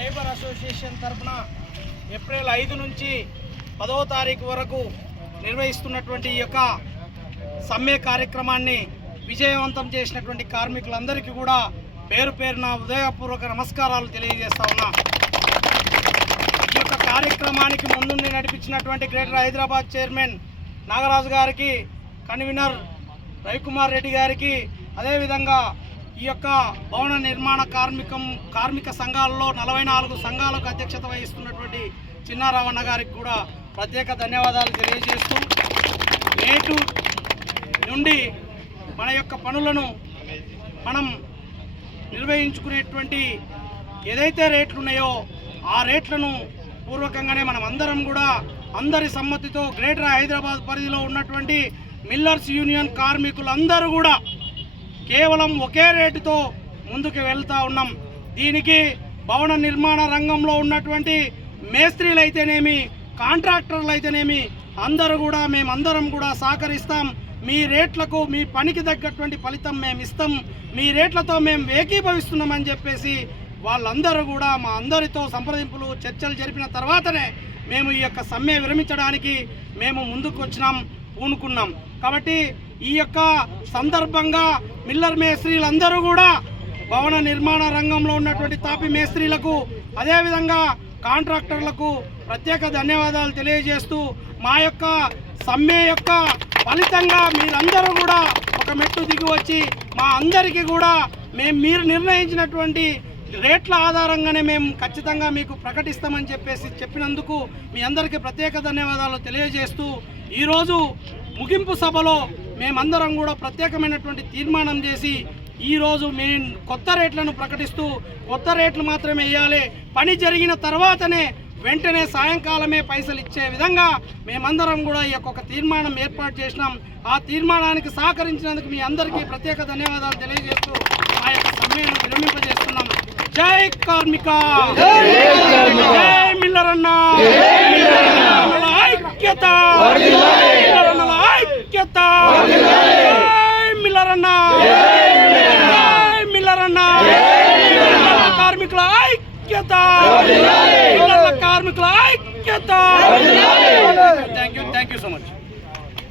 Labour association తరఫున April 5 నుంచి 10వ తారీఖు వరకు నిర్వహిస్తున్నటువంటి ఈ యొక్క సమ్మె కార్యక్రమాన్ని విజయవంతం చేసినటువంటి కార్మికులందరికీ కూడా పేరు పేరున హృదయపూర్వక నమస్కారాలు తెలియజేస్తా ఉన్నా. ఈ యొక్క కార్యక్రమానికి ముందుండి నడిపించినటువంటి గ్రేటర్ హైదరాబాద్ చైర్మన్ నాగరాజు గారికి, కన్వీనర్ రవికుమార్ రెడ్డి గారికి, అదేవిధంగా ఈ యొక్క భవన నిర్మాణ కార్మిక సంఘాలలో 44 సంఘాలకు అధ్యక్షత వహిస్తున్నటువంటి చిన్నారావణ గారికి కూడా ప్రత్యేక ధన్యవాదాలు తెలియజేస్తూ, నేటి నుండి మన యొక్క పనులను మనం నిర్వహించుకునేటువంటి ఏదైతే రేట్లు ఉన్నాయో ఆ రేట్లను పూర్వకంగానే మనం అందరం కూడా అందరి సమ్మతితో గ్రేటర్ హైదరాబాద్ పరిధిలో ఉన్నటువంటి మిల్లర్స్ యూనియన్ కార్మికులందరూ కూడా కేవలం ఒకే రేటుతో ముందుకు వెళ్తూ ఉన్నాం. దీనికి భవన నిర్మాణ రంగంలో ఉన్నటువంటి మేస్త్రీలు అయితేనేమి, కాంట్రాక్టర్లు అయితేనేమి మేమందరం కూడా సహకరిస్తాం. మీ రేట్లకు, మీ పనికి తగ్గటువంటి ఫలితం మేము ఇస్తాం, మీ రేట్లతో మేము ఏకీభవిస్తున్నామని చెప్పేసి వాళ్ళందరూ కూడా మా అందరితో సంప్రదింపులు, చర్చలు జరిపిన తర్వాతనే మేము ఈ యొక్క సమ్మె విరమించడానికి మేము ముందుకు వచ్చినాం, పూనుకున్నాం. కాబట్టి ఈ యొక్క సందర్భంగా మిల్లర్ మేస్త్రీలందరూ కూడా భవన నిర్మాణ రంగంలో ఉన్నటువంటి తాపి మేస్త్రీలకు, అదేవిధంగా కాంట్రాక్టర్లకు ప్రత్యేక ధన్యవాదాలు తెలియజేస్తూ, మా యొక్క సమ్మె యొక్క ఫలితంగా మీరందరూ కూడా ఒక మెట్టు దిగి వచ్చి మా అందరికీ కూడా మీరు నిర్ణయించినటువంటి రేట్ల ఆధారంగానే మేము ఖచ్చితంగా మీకు ప్రకటిస్తామని చెప్పినందుకు మీ అందరికీ ప్రత్యేక ధన్యవాదాలు తెలియజేస్తూ, ఈరోజు ముగింపు సభలో మేమందరం కూడా ప్రత్యేకమైనటువంటి తీర్మానం చేసి ఈరోజు మేము కొత్త రేట్లను ప్రకటిస్తూ, కొత్త రేట్లు మాత్రమే వేయాలి, పని జరిగిన తర్వాతనే వెంటనే సాయంకాలమే పైసలు ఇచ్చే విధంగా మేమందరం కూడా ఈ యొక్క తీర్మానం ఏర్పాటు చేసినాం. ఆ తీర్మానానికి సహకరించినందుకు మీ అందరికీ ప్రత్యేక ధన్యవాదాలు తెలియజేస్తూ ఆ యొక్క సమ్మెను విరమింపజేస్తున్నాం. జై కార్మిక, జై మిల్లరన్న, ఐక్యత, ఐక్యత, జై మిల్లరన్న, జై మిల్లరన్న, కార్మికుల ఐక్యత, కార్మికుల ఐక్యత. Thank you so much.